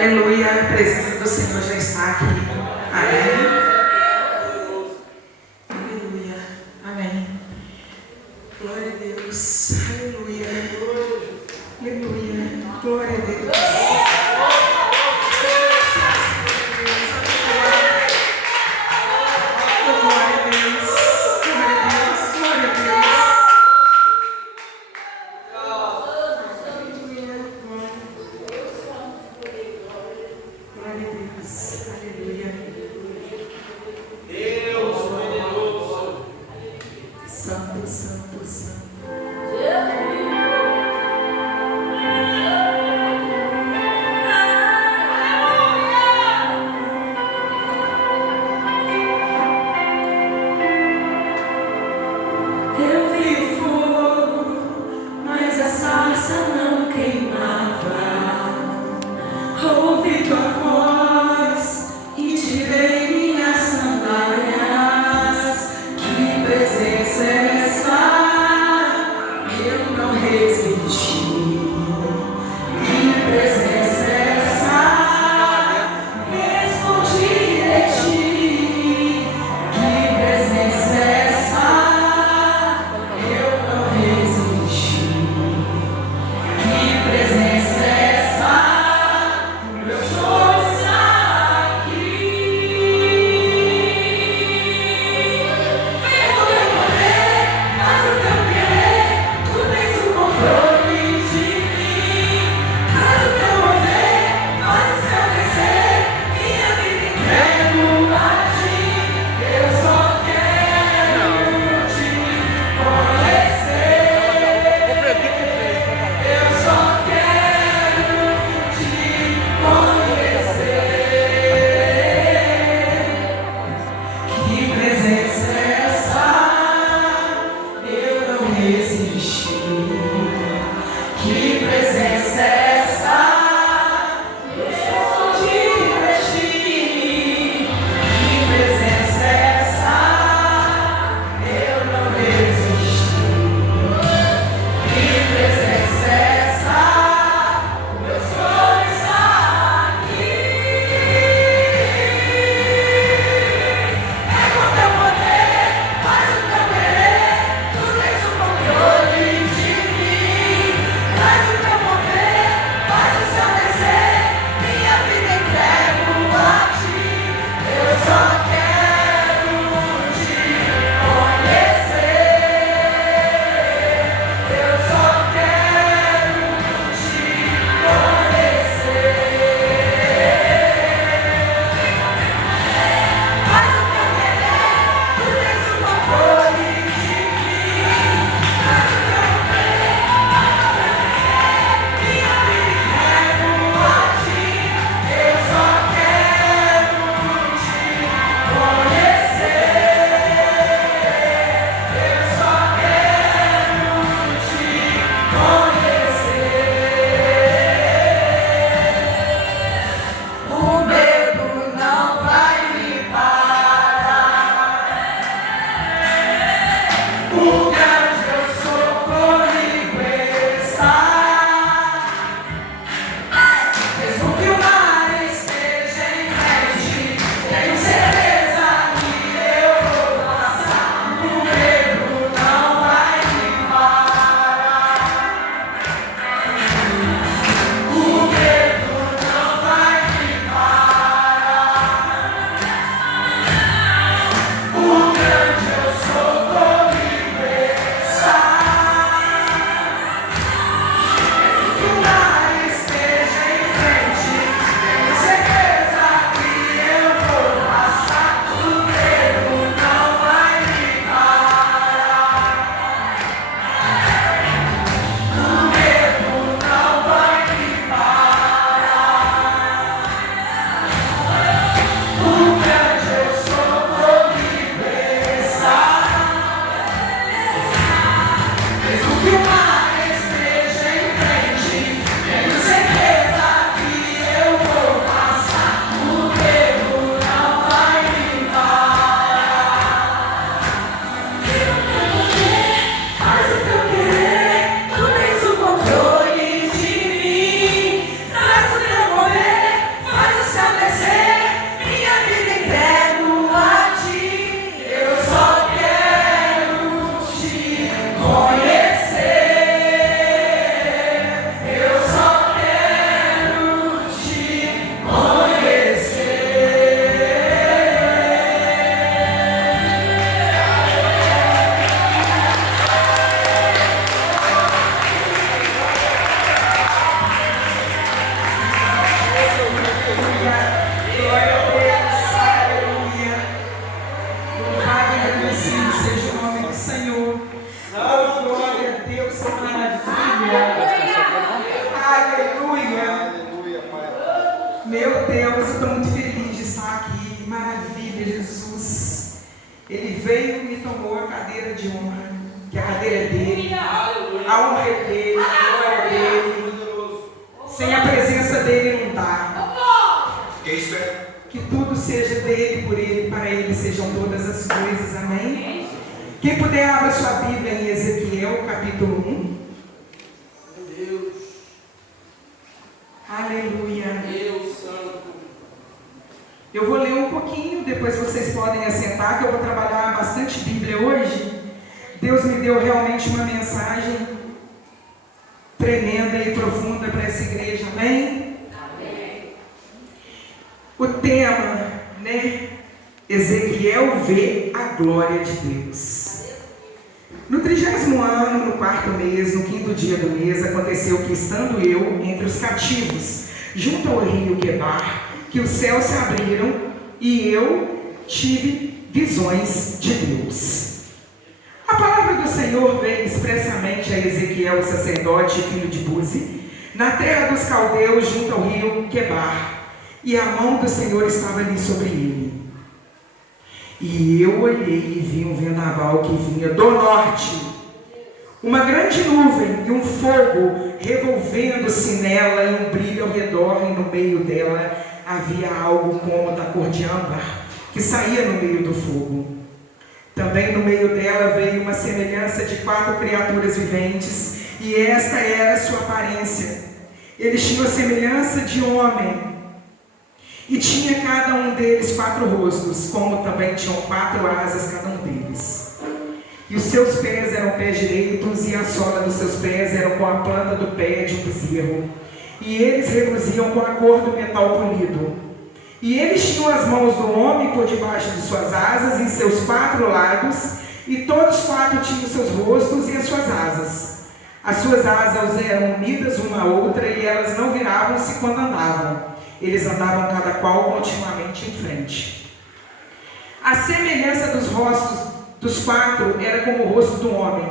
Aleluia, a presença do Senhor já está aqui. Amém. Aleluia, amém. Glória a Deus, aleluia, aleluia, glória a Deus. Meu Deus, eu estou muito feliz de estar aqui. Maravilha, Jesus. Ele veio e tomou a cadeira de honra, que a cadeira é dele, a honra é dele, a glória é dele. Sem a presença dele não dá. Que tudo seja dele, por ele, para ele sejam todas as coisas. Amém? Quem puder, abra sua Bíblia em Ezequiel, capítulo 1. Deus. Aleluia. Deus santo. Eu vou ler um pouquinho, depois vocês podem assentar, que eu vou trabalhar bastante Bíblia hoje. Deus me deu realmente uma mensagem tremenda e profunda para essa igreja, amém? Amém. O tema, né? Ezequiel vê a glória de Deus. No 30º ano, no 4º mês, no 5º dia do mês, aconteceu que, estando eu entre os cativos, junto ao rio Quebar, que os céus se abriram e eu tive visões de Deus. A palavra do Senhor veio expressamente a Ezequiel, o sacerdote, filho de Buzi, na terra dos caldeus, junto ao rio Quebar, e a mão do Senhor estava ali sobre ele. E eu olhei e vi um vendaval que vinha do norte, uma grande nuvem e um fogo revolvendo-se nela, e um brilho ao redor, e no meio dela havia algo como da cor de âmbar, que saía no meio do fogo. Também no meio dela veio uma semelhança de 4 criaturas viventes, e esta era a sua aparência. Eles tinham a semelhança de homem, e tinha cada um deles 4 rostos, como também tinham 4 asas cada um deles. E os seus pés eram pés direitos, e a sola dos seus pés era com a planta do pé de um bezerro. E eles reluziam com a cor do metal polido. E eles tinham as mãos do homem por debaixo de suas asas, em seus 4 lados, e todos 4 tinham seus rostos e as suas asas. As suas asas eram unidas uma à outra, e elas não viravam-se quando andavam. Eles andavam cada qual continuamente em frente. A semelhança dos rostos dos 4 era como o rosto do homem.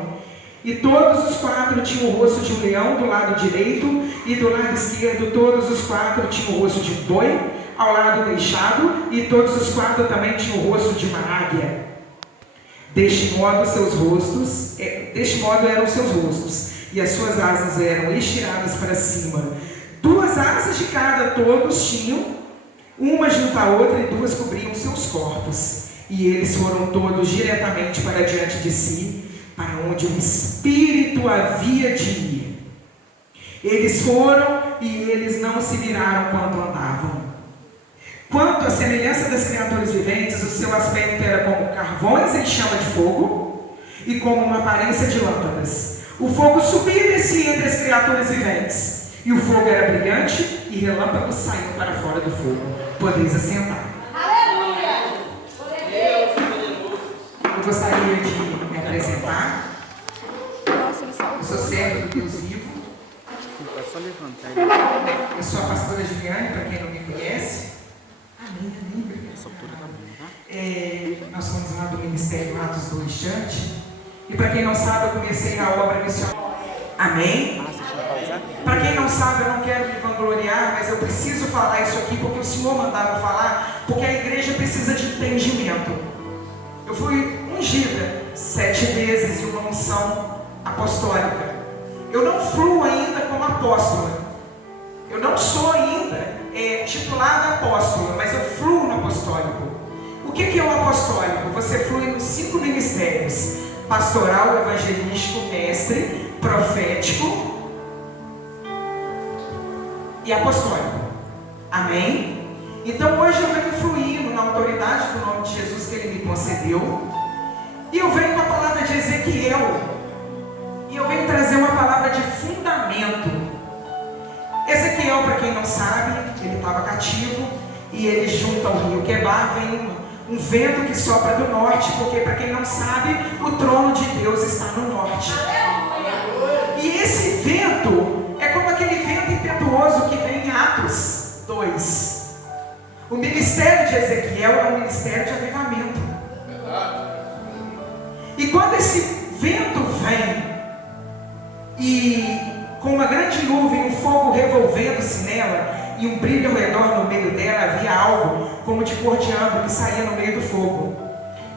E todos os 4 tinham o rosto de um leão do lado direito, e do lado esquerdo todos os 4 tinham o rosto de um boi, ao lado deixado, e todos os 4 também tinham o rosto de uma águia. Deste modo eram seus rostos, e as suas asas eram estiradas para cima. 2 asas de cada todos tinham, uma junto à outra, e 2 cobriam seus corpos. E eles foram todos diretamente para diante de si, para onde o Espírito havia de ir. Eles foram e eles não se viraram quando andavam. Quanto à semelhança das criaturas viventes, o seu aspecto era como carvões em chama de fogo e como uma aparência de lâmpadas. O fogo subia e descia entre as criaturas viventes, e o fogo era brilhante, e relâmpagos saíam para fora do fogo. Podeis assentar. Aleluia! Eu gostaria de me apresentar. Eu sou servo do Deus vivo. É só levantar. Eu sou a pastora Juliane, para quem não me conhece. Amém, amém. Essa altura tá bom, tá? Nós somos lá do Ministério Atos 2 Church. E para quem não sabe, eu comecei a obra missionária. Amém? Para quem não sabe, eu não quero me vangloriar, mas eu preciso falar isso aqui porque o Senhor mandava falar, porque a igreja precisa de entendimento. Eu fui ungida 7 vezes em uma unção apostólica. Eu não fluo ainda como apóstola. Eu não sou ainda titulada apóstola, mas eu fluo no apostólico. O que é o apostólico? Você flui nos 5 ministérios: pastoral, evangelístico, mestre, profético e apostólico. Amém? Então hoje eu venho fluindo na autoridade do nome de Jesus que Ele me concedeu. E eu venho com a palavra de Ezequiel. E eu venho trazer uma palavra de fundamento. Ezequiel, para quem não sabe, ele estava cativo. E ele, junto ao rio Quebar, vem um vento que sopra do norte. Porque, para quem não sabe, o trono de Deus está no norte. E esse vento é como aquele vento impetuoso que vem em Atos 2. O ministério de Ezequiel é um ministério de avivamento. E quando esse vento vem e com uma grande nuvem, um fogo revolvendo-se nela, e um brilho ao redor no meio dela. Havia algo como de cor de âmbar que saía no meio do fogo.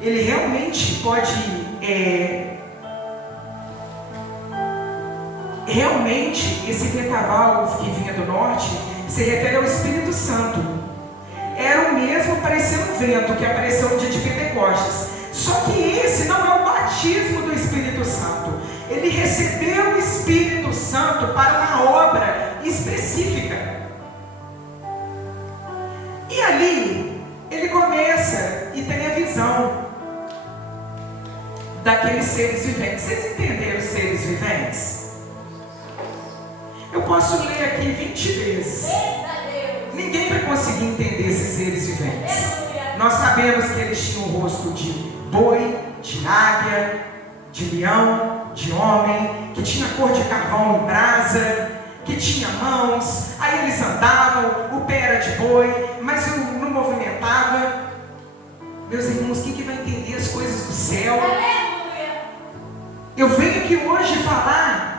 Ele realmente pode... Realmente, esse vendaval que vinha do norte se refere ao Espírito Santo. Era o mesmo parecendo um vento que apareceu no dia de Pentecostes. Só que esse não é o batismo do Espírito Santo. Ele recebeu o Espírito Santo para uma obra específica. E ali, ele começa e tem a visão daqueles seres viventes. Vocês entenderam os seres viventes? Eu posso ler aqui 20 vezes. Ninguém vai conseguir entender esses seres viventes. Nós sabemos que eles tinham o rosto de boi, de águia, de leão, de homem, que tinha cor de carvão e brasa, que tinha mãos, aí eles andavam, o pé era de boi, mas não movimentava. Meus irmãos, quem que vai entender as coisas do céu? Eu venho aqui hoje falar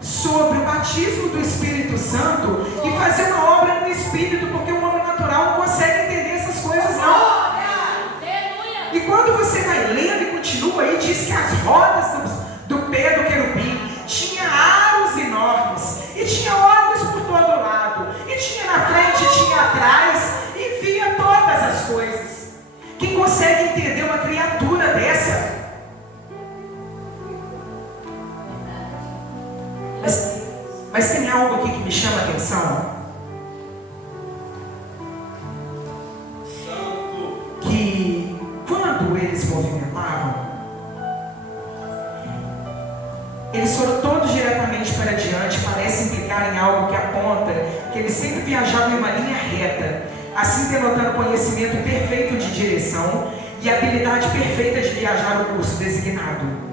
sobre o batismo do Espírito Santo e fazer uma obra no Espírito, porque o homem natural não consegue entender essas coisas não. E quando você vai lendo e continua aí, diz que as rodas do pé do querubim tinha aros enormes, e tinha olhos por todo lado, e tinha na frente, e tinha atrás, e via todas as coisas. Quem consegue entender uma criatura dessa? Mas tem algo aqui que me chama a atenção. Que quando eles movimentavam, eles foram todos diretamente para diante. Parece implicar em algo que aponta que eles sempre viajavam em uma linha reta, assim denotando conhecimento perfeito de direção e habilidade perfeita de viajar o curso designado.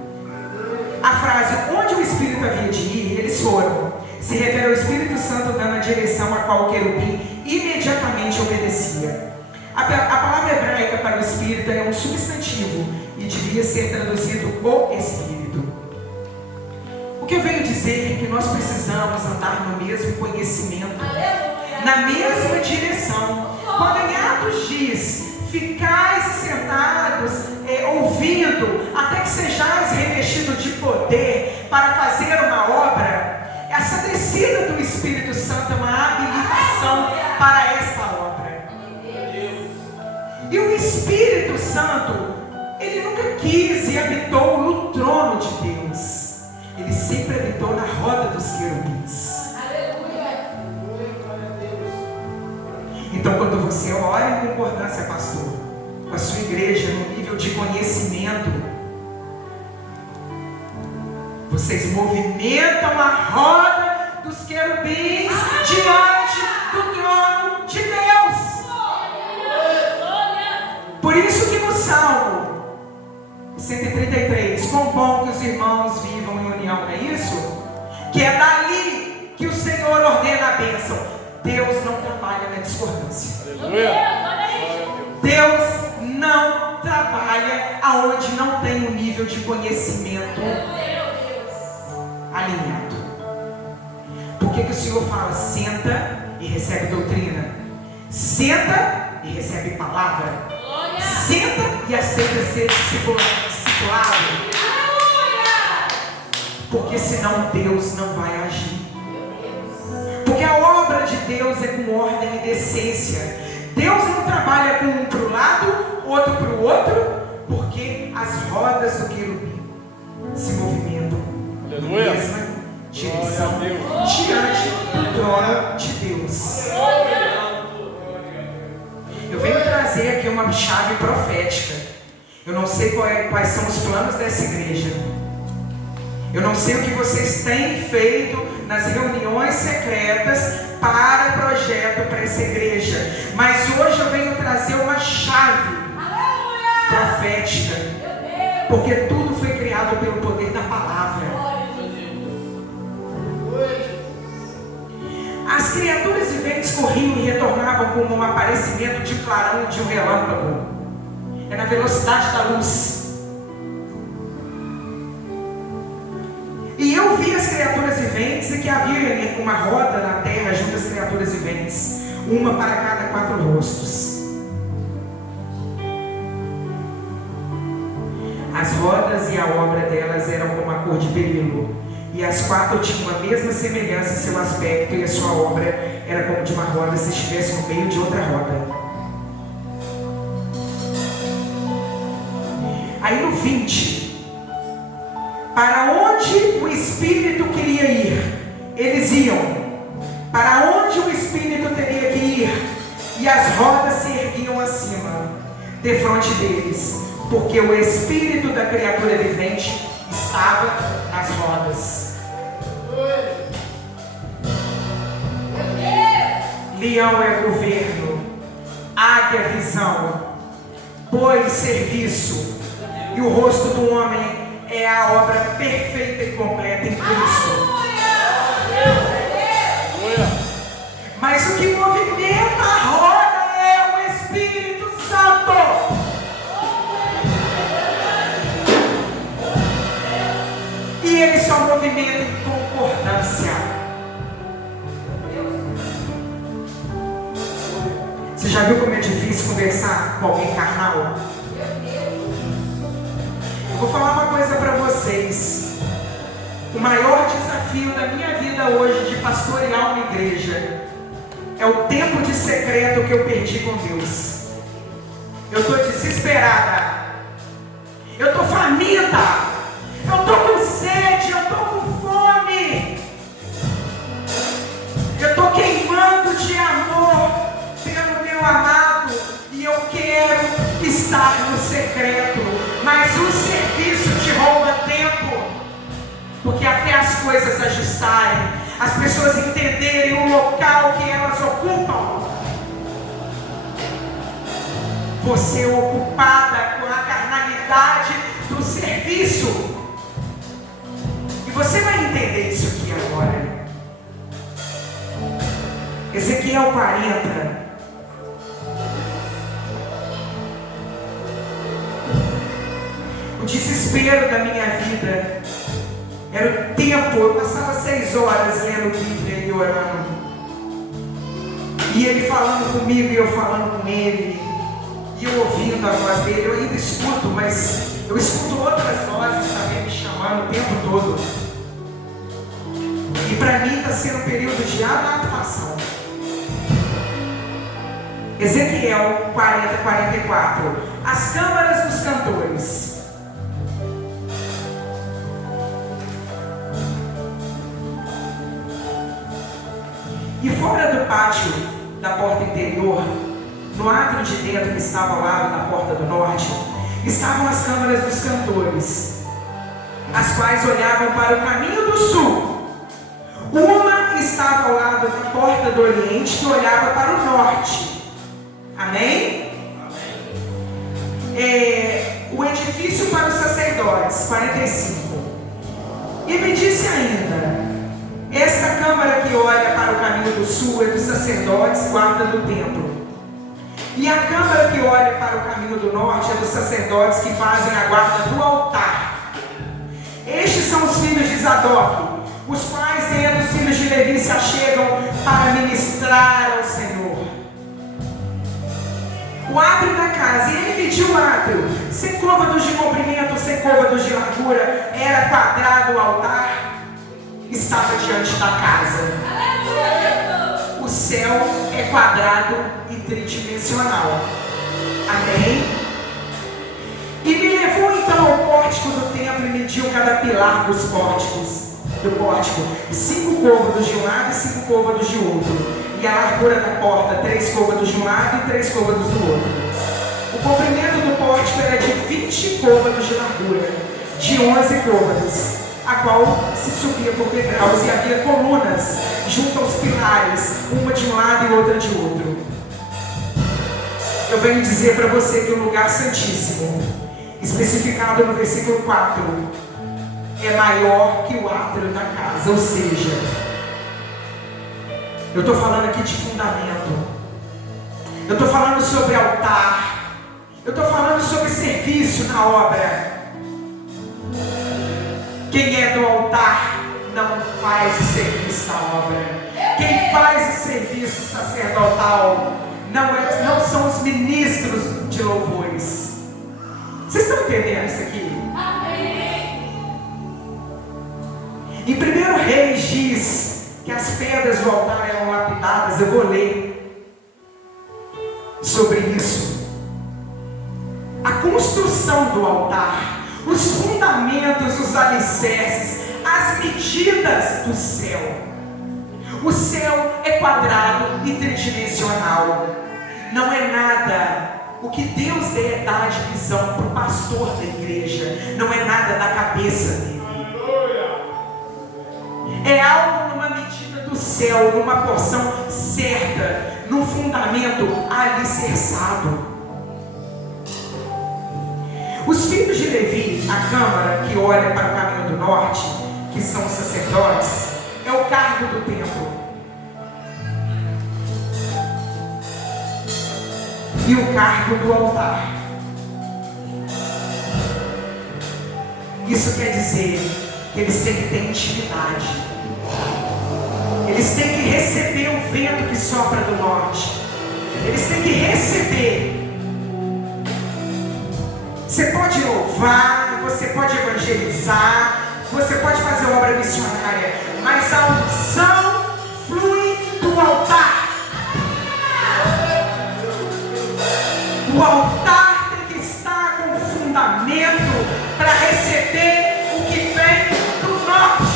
A frase, onde o Espírito havia de ir, eles foram, se refere ao Espírito Santo dando a direção a qual o querubim imediatamente obedecia. A palavra hebraica para o Espírito é um substantivo e devia ser traduzido o Espírito. O que eu venho dizer é que nós precisamos andar no mesmo conhecimento, na mesma direção. Quando em Atos diz, ficais sentados, ouvindo, até que sejais revestidos de poder para fazer uma obra, essa descida do Espírito Santo é uma habilitação para essa obra. E o Espírito Santo, ele nunca quis e habitou no trono de Deus. Ele sempre habitou na roda dos querubins. Então, quando você ora em concordância, pastor, com a sua igreja, no nível de conhecimento, vocês movimentam a roda dos querubins diante do trono de Deus. Por isso que no Salmo 133, quão bom que os irmãos vivam em união, não é isso? Que é dali que o Senhor ordena a bênção. Deus não trabalha na discordância. Deus não trabalha aonde não tem um nível de conhecimento alinhado. Por que o Senhor fala, senta e recebe doutrina? Senta e recebe palavra. Senta e aceita ser discipulado. Porque senão Deus não vai agir. Porque a obra de Deus é com ordem e decência. Deus não trabalha com um para o lado, outro para o outro, porque as rodas do querubim se movimentam na mesma direção diante do trono de Deus. Eu venho trazer aqui uma chave profética. Eu não sei quais são os planos dessa igreja. Eu não sei o que vocês têm feito nas reuniões secretas para projeto para essa igreja. Mas hoje eu venho trazer uma chave profética. Porque tudo foi criado pelo poder da palavra. As criaturas viventes corriam e retornavam como um aparecimento de clarão de um relâmpago. É na velocidade da luz. E eu eu vi as criaturas viventes e que havia uma roda na terra junto às criaturas viventes, uma para cada 4 rostos. As rodas e a obra delas eram como a cor de berilo, e as 4 tinham a mesma semelhança em seu aspecto, e a sua obra era como de uma roda se estivesse no meio de outra roda. Aí no 20, para onde o Espírito queria ir, eles iam. Para onde o Espírito teria que ir, e as rodas se erguiam acima, defronte deles, porque o Espírito da criatura vivente estava nas rodas. Leão é governo, águia é visão, boi serviço, e o rosto do homem é a obra perfeita e completa em Cristo. Mas o que movimenta a roda é o Espírito Santo. E ele só movimenta em concordância. Você já viu como é difícil conversar com alguém carnal? Eu vou falar uma coisa para vocês. O maior desafio da minha vida hoje de pastorear uma igreja é o tempo de secreto que eu perdi com Deus. Eu estou desesperada. Eu estou faminta. Eu estou com sede. Eu estou com fome. Eu estou queimando de amor pelo meu amado. E eu quero estar no secreto. Mas o serviço te rouba tempo. Porque até as coisas ajustarem, as pessoas entenderem o local que elas ocupam, você é ocupada com a carnalidade do serviço. E você vai entender isso aqui agora. Ezequiel 40. O desespero da minha vida era o tempo. Eu passava 6 horas lendo Bíblia e orando, e ele falando comigo e eu falando com ele, e eu ouvindo a voz dele. Eu ainda escuto, mas eu escuto outras vozes também me chamando o tempo todo. E para mim está sendo um período de adaptação. Ezequiel 40, 44. As câmaras dos cantores. E fora do pátio da porta interior, no átrio de dentro que estava ao lado da porta do norte, estavam as câmaras dos cantores, as quais olhavam para o caminho do sul. Uma estava ao lado da porta do oriente, que olhava para o norte. Amém? O edifício para os sacerdotes, 45. E me disse ainda: esta câmara que olha para o caminho do sul é dos sacerdotes, guarda do templo. E a câmara que olha para o caminho do norte é dos sacerdotes que fazem a guarda do altar. Estes são os filhos de Zadok, os quais, tendo os filhos de Levi, se achegam para ministrar ao Senhor. O átrio da casa, e ele mediu o átrio, 100 côvados de comprimento, 100 côvados de largura, era quadrado o altar, estava diante da casa. O céu é quadrado e tridimensional. Amém? E me levou então ao pórtico do templo e mediu cada pilar dos pórticos, do pórtico, 5 côvados de um lado e 5 côvados de outro. E a largura da porta, 3 côvados de um lado e 3 côvados do outro. O comprimento do pórtico era de 20 côvados de largura, de 11 côvados, a qual se subia por degraus, e havia colunas junto aos pilares, uma de um lado e outra de outro. Eu venho dizer para você que o lugar santíssimo, especificado no versículo 4, é maior que o átrio da casa. Ou seja, eu estou falando aqui de fundamento, eu estou falando sobre altar, eu estou falando sobre serviço na obra. Quem é do altar não faz o serviço da obra. Quem faz o serviço sacerdotal não são os ministros de louvores. Vocês estão entendendo isso aqui? Em 1 Reis diz que as pedras do altar eram lapidadas. Eu vou ler sobre isso. A construção do altar, os fundamentos, os alicerces, as medidas do céu. O céu é quadrado e tridimensional. Não é nada. O que Deus dá de visão para o pastor da igreja não é nada da cabeça dele. É algo numa medida do céu, numa porção certa, num fundamento alicerçado. Os filhos de Levi, a câmara que olha para o caminho do norte, que são os sacerdotes, é o cargo do templo. E o cargo do altar. Isso quer dizer que eles têm que ter intimidade. Eles têm que receber o vento que sopra do norte. Eles têm que receber. Você pode louvar, você pode evangelizar, você pode fazer obra missionária, mas a unção flui do altar. O altar tem que estar com fundamento para receber o que vem do norte.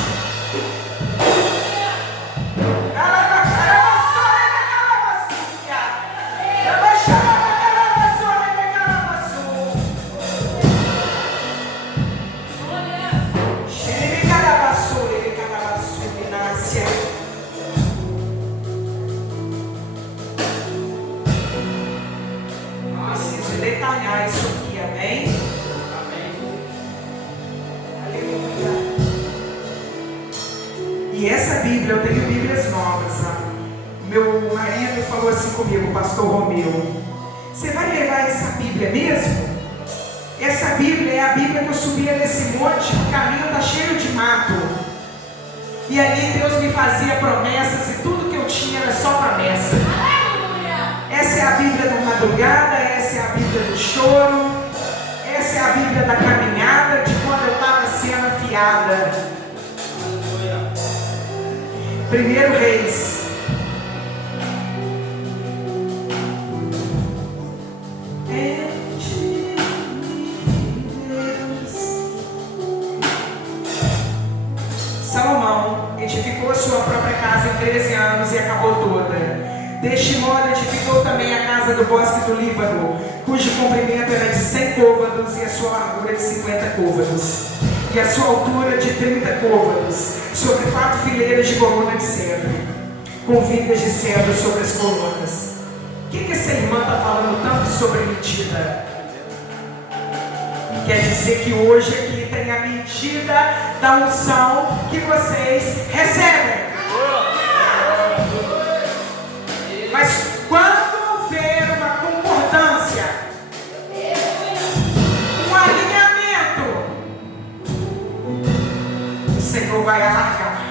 Detalhar isso aqui, amém? Aleluia. E essa Bíblia, eu tenho Bíblias novas, sabe? Meu marido falou assim comigo, o pastor Romeu: você vai levar essa Bíblia mesmo? Essa Bíblia é a Bíblia que eu subia nesse monte, o caminho está cheio de mato. E ali Deus me fazia promessas e tudo que eu tinha era só promessa. Essa é a Bíblia da madrugada, essa é a Bíblia do choro, essa é a Bíblia da caminhada, de quando eu estava sendo afiada. 1 Reis. Salomão edificou a sua própria casa em 13 anos e acabou toda. Deste modo edificou também a casa do bosque do Líbano, cujo comprimento era de 100 côvados e a sua largura de 50 côvados, e a sua altura de 30 côvados, sobre 4 fileiras de coluna de cedro, com vigas de cedro sobre as colunas. O que essa irmã está falando tanto sobre medida? Quer dizer que hoje aqui tem a medida da unção que vocês recebem. Mas quando houver uma concordância, um alinhamento, o Senhor vai alargar.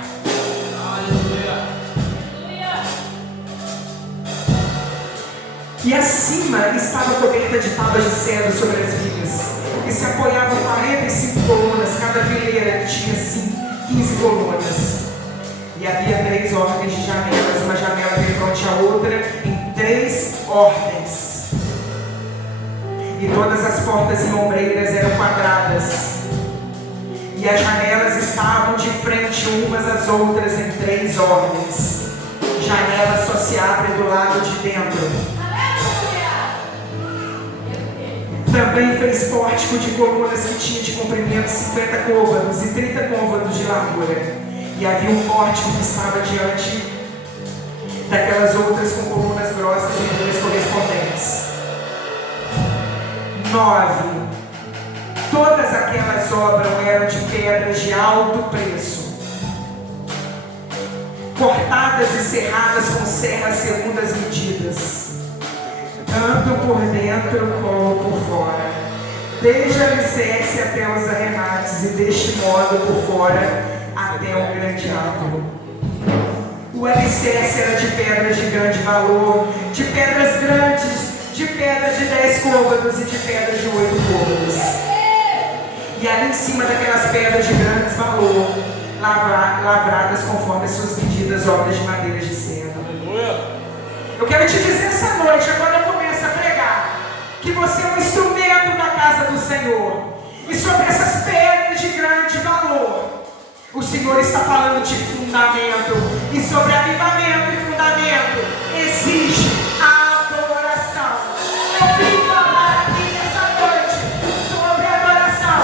E acima estava coberta de tábuas de cedro sobre as vigas, e se apoiavam 45 colunas, cada fileira tinha 15 colunas. E havia 3 ordens de janelas, uma janela de frente à outra, em 3 ordens. E todas as portas e ombreiras eram quadradas. E as janelas estavam de frente umas às outras em 3 ordens. Janela só se abre do lado de dentro. Também fez pórtico de colunas que tinha de comprimento 50 côvados e 30 côvados de largura. E havia um pórtico que estava diante daquelas outras com colunas grossas e 2 correspondentes. 9. Todas aquelas obras eram de pedras de alto preço, cortadas e serradas com serras segundo as medidas, tanto por dentro como por fora, desde a alicerce até os arremates, e deste modo por fora até até o grande ato. O alicerce era de pedras de grande valor, de pedras grandes, de pedras de 10 côvados e de pedras de 8 côvados. E ali em cima daquelas pedras de grande valor, lavradas conforme as suas medidas, obras de madeira de cedro. Eu quero te dizer essa noite, agora eu começo a pregar, que você é um instrumento da casa do Senhor. E sobre essas pedras de grande valor, o Senhor está falando de fundamento. E sobre avivamento e fundamento, existe a adoração. Eu vim falar aqui nessa noite sobre adoração.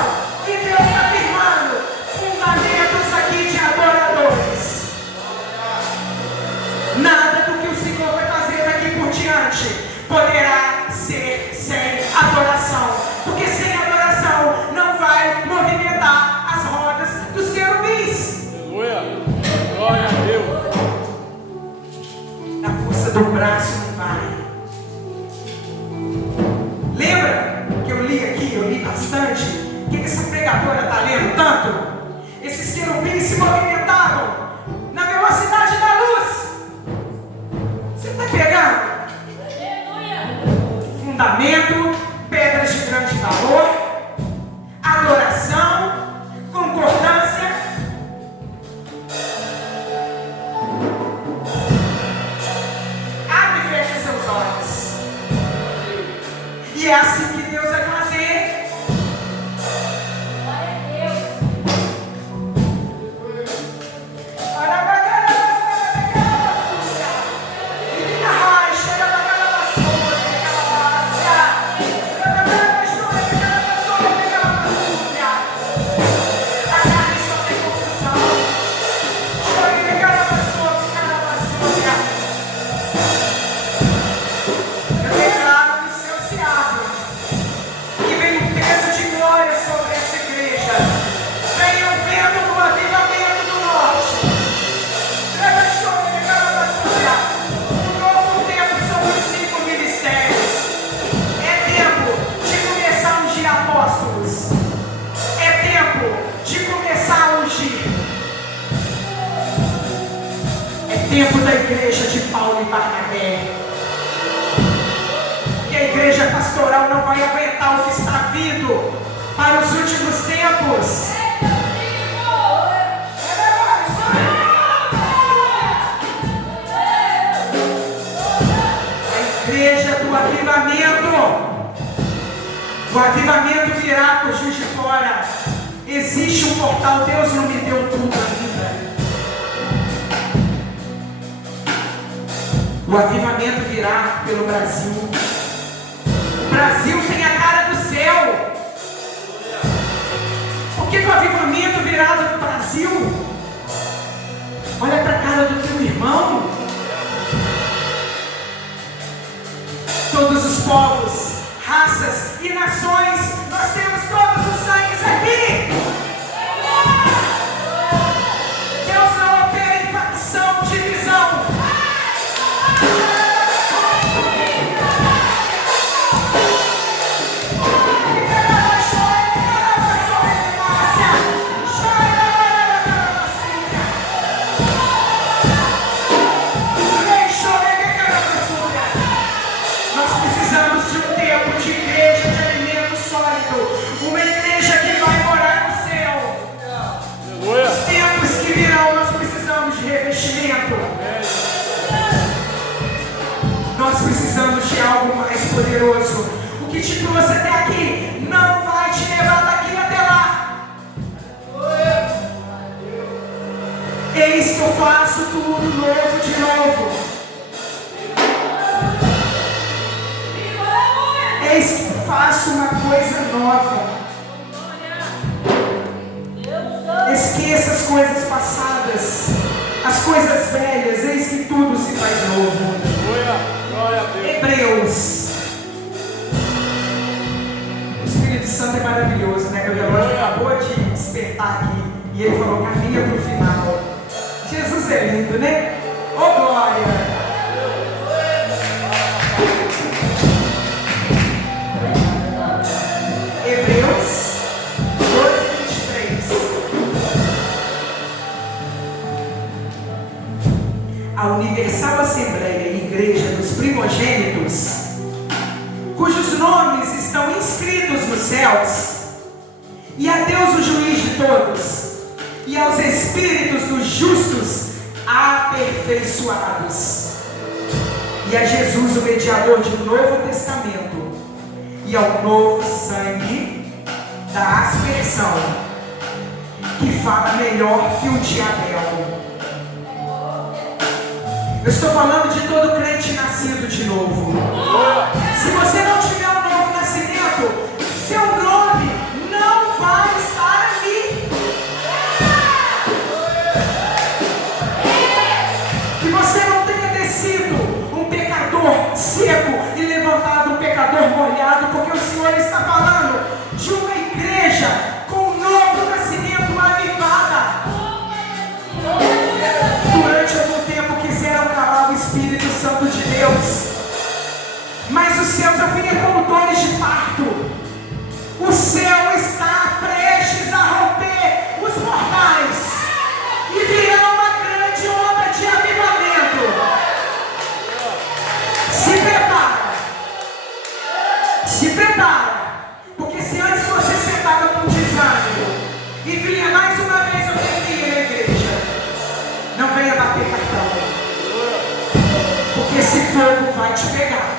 E Deus está afirmando fundamentos aqui de adoradores. Nada do que o Senhor vai fazer daqui por diante poderá ser sem adoração. Porque sem adoração não vai movimentar as rodas dos querubins. Aleluia. Glória a Deus. Na força do braço não vai. Lembra que eu li aqui, eu li bastante? O que essa pregadora está lendo tanto? Esses querubins se movimentavam na velocidade da luz. Você está pegando? Fundamento, pedras de grande valor, adoração, concordância. Abre e fecha seus olhos. E é assim que Deus vai fazer. Tempo da igreja de Paulo e Barnabé. Que a igreja pastoral não vai aguentar o que está vindo para os últimos tempos. A igreja do avivamento. O avivamento virá por Juiz de Fora. Existe um portal, Deus não me deu tudo ainda. O avivamento virá pelo Brasil. O Brasil tem a cara do céu. Por que o avivamento virá do Brasil? Olha para a cara do teu irmão. Todos os povos, raças e nações, nós temos todos os sangues aqui. Deus não opera em facção, divisão. Nós precisamos de algo mais poderoso. O que te trouxe até aqui não vai te levar daqui até lá. Eis que eu faço tudo novo de novo. Eis que eu faço uma coisa nova. Esqueça as coisas passadas, as coisas velhas. Eis que tudo se faz novo. Hebreus. O Espírito Santo é maravilhoso, né? Meu relógio acabou de despertar aqui e ele falou: caminha para o final. Jesus é lindo, né? Oh glória! Hebreus 12:23. a Universal Assembleia e Igreja dos Primogênitos, cujos nomes estão inscritos nos céus, e a Deus o juiz de todos, e aos espíritos dos justos aperfeiçoados, e a Jesus o mediador de um novo testamento, e ao novo sangue da aspersão, que fala melhor que o de Abel. Eu estou falando de todo crente nascido de novo. Se você não tiver um novo nascimento, seu nome não vai estar ali. Que você não tenha descido um pecador seco e levantado um pecador molhado, porque o Senhor está falando de uma igreja com um novo nascimento avivada. Durante algum tempo quiseram calar o Espírito Santo de Deus, mas os céus ouvem como dores de parto. O céu está prestes a romper os portais e virá uma grande onda de avivamento. Se prepara, porque se antes você sentava com desânimo e vinha mais uma vez eu tenho que ir na igreja, não venha bater cartão, porque esse fogo vai te pegar.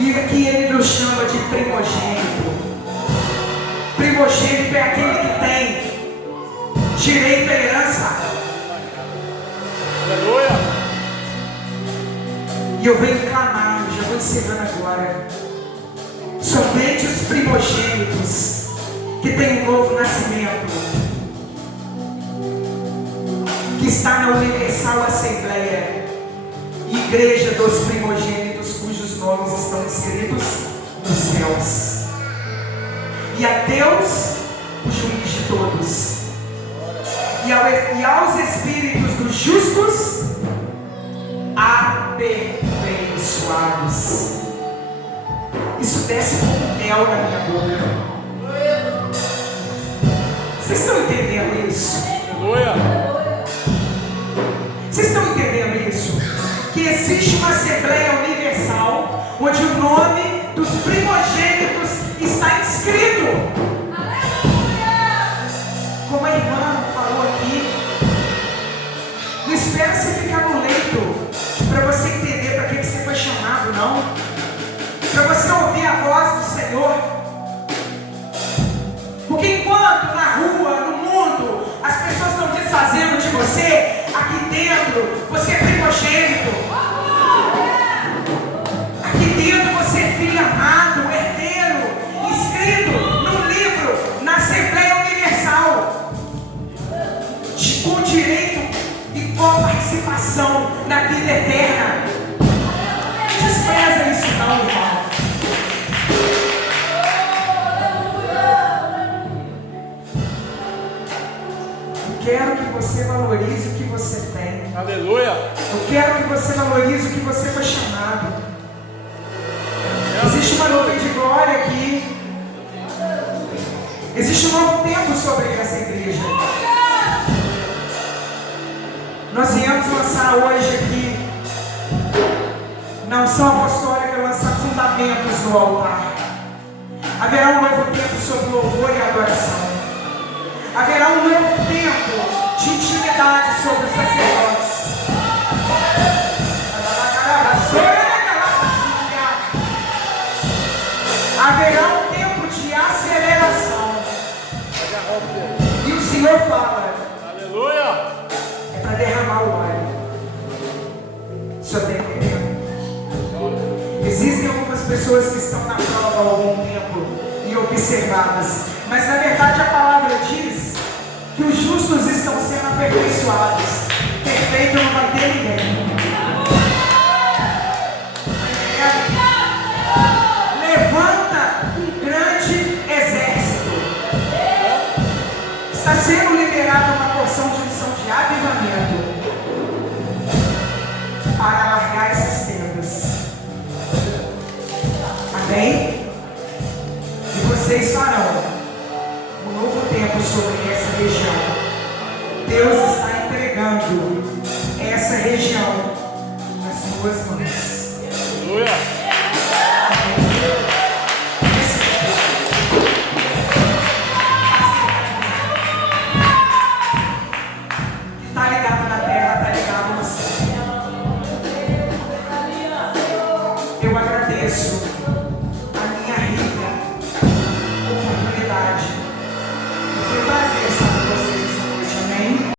E aqui ele nos chama de primogênito. Primogênito é aquele que tem direito à herança. Aleluia. E eu venho clamar, já vou encerrando agora. Somente os primogênitos que têm um novo nascimento, que está na Universal Assembleia, Igreja dos Primogênitos, cujos nomes estão escritos nos céus, e a Deus, o juiz de todos, e aos espíritos dos justos aperfeiçoados. Isso desce como mel na minha boca. Vocês estão entendendo isso? Aleluia. Vocês estão entendendo isso? Que existe uma Assembleia Universal onde o nome dos primogênitos está inscrito. Como a irmã falou aqui, não espera você ficar no leito para você entender para que você foi chamado, não. Para você ouvir a voz do Senhor. Porque enquanto na rua, no mundo, as pessoas estão desfazendo de você, aqui dentro você é primogênito. Aqui dentro você é filho amado, herdeiro, inscrito no livro, na Assembleia Universal, com direito e com participação na vida eterna. Despreza isso não, irmão. Quero que você valorize o que você tem. Aleluia. Eu quero que você valorize o que você foi chamado. Existe uma nuvem de glória aqui. Existe um novo tempo sobre essa igreja. Nós viemos lançar hoje aqui, na unção apostólica, lançar fundamentos no altar. Haverá um novo tempo sobre louvor e adoração. Haverá um novo tempo de intimidade sobre os sacerdotes. Haverá um tempo de aceleração. E o Senhor fala: Aleluia. é para derramar o óleo. O Senhor está entendendo? Existem algumas pessoas que estão na prova há algum tempo e observadas, mas na verdade a palavra diz que os justos estão sendo aperfeiçoados. Perfeito não vai ter ninguém. Levanta um grande exército. Está sendo liberada uma porção de unção de avivamento para alargar essas tendas. Amém? E vocês farão um novo tempo vento sobre essa região. Deus está entregando essa região nas tuas mãos. Aleluia.